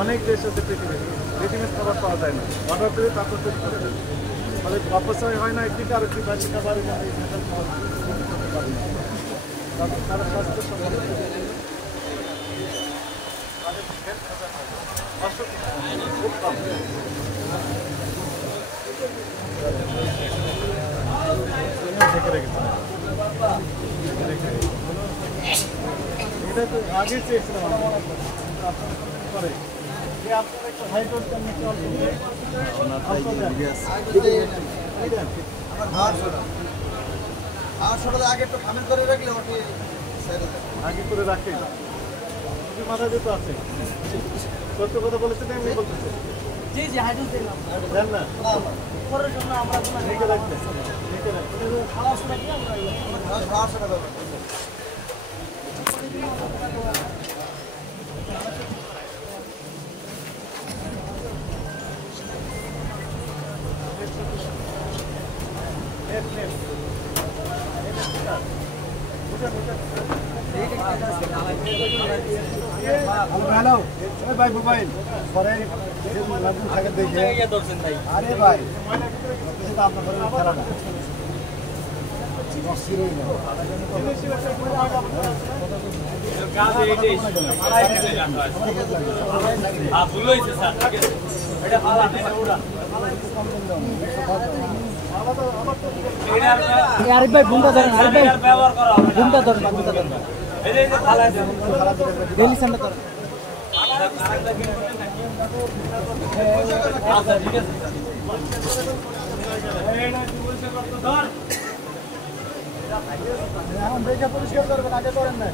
অনেক দেশ আছে পৃথিবীতে রেডিমেড খাবার পাওয়া যায় না, অর্ডার করে তারপর তৈরি করে দেয়, ফলে অপচয় হয় না। একদিকে আর একটি বাসি খাবার তারা স্বাস্থ্য সম্পর্কে খুব কম। এটা তো আগে চেয়েছিলাম করে যে আপনার একটা হাইড্রোল আগে একটু খামেল করে রাখলে আগে করে রাখে মাথা যেত আছে সত্য কথা বলেছেন এমনি বলতেছে। জি জি হাইড্রোল দিলাম জান না পরের জন্য আমরা কোনো লিখে রাখতে লিখে রাখতে খাওয়ার সময় কি আমরা হ্যালো ভাই মোবাইল পরে দেখে আরে ভাই আপনার খেলা না আরিফ ভাই ঘুমটা ধরেন, আরিফ ভাই ঘুমটা ধরেন, ঘুমটা ধরেন ডেলি সেন্টার ধরেন। পরিষ্কার করবেন আগে করেন না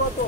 কত